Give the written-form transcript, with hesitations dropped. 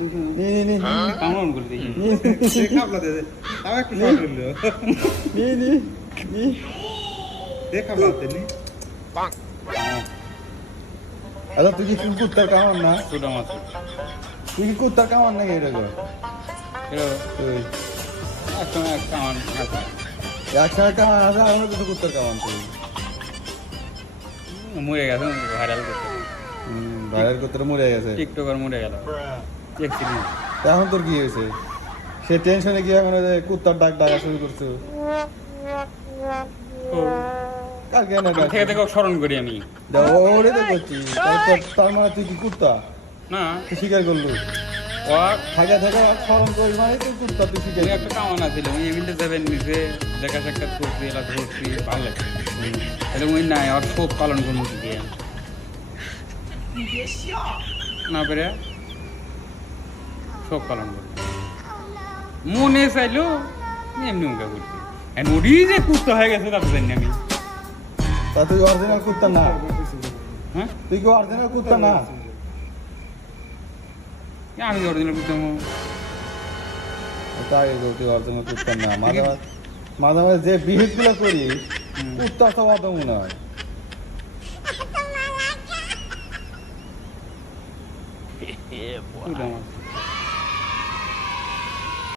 নি কামড় করে দিই সে খাবলা দে তাও একটু শর্ট হইলো নি দে খাবলা দে নি আচ্ছা তুই কি কুত্তার কামড় না ছোটা মাছ তুই কি কুত্তার কামড় নাকি এটা কর তুই একসময় এক কামড় আছে একসাথে কামড় আছে আর কিছু কুত্তার কামড় তুই মরে গেছে ভাইরাল করতে বাইরের কুত্তার মরে গেছে টিকটকার মরে গেল অ্যাক্সিডেন্ট এখন তোর কি হয়েছে সে টেনশনে কি এখন ওই যে কুত্তার ডাক ডাকা শুরু করছো কার কেন ডাক থেকে থেকে স্মরণ করি আমি ওরে তো করছি তার মানে তুই কি কুত্তা না তুই স্বীকার করলু ওর থাকা থাকা স্মরণ করিস মানে তুই কুত্তা তুই স্বীকার ওই একটা কামনা ছিল ওই এমনিতে যাবেন নিজে দেখা সাক্ষাৎ করছি এলা ধরছি ভালো লাগছে তাহলে ওই নাই আর শোক পালন করবো কি দিয়ে না পেরে শোক পালন করবো মনে চাইলো এমনি মুখে করছি ওডি যে কুত্তা হয়ে গেছে তাতে জানি আমি তা তুই অরিজিনাল কুত্তা না হ্যাঁ তুই কি অরিজিনাল কুত্তা না আমি অরিজিনাল কুত্তা তাই তুই অরিজিনাল কুত্তা না মাঝে মাঝে মাঝে মাঝে যে বিহেভ গুলো করি কুত্তা সব অত মনে হয় কুত্তা মাছ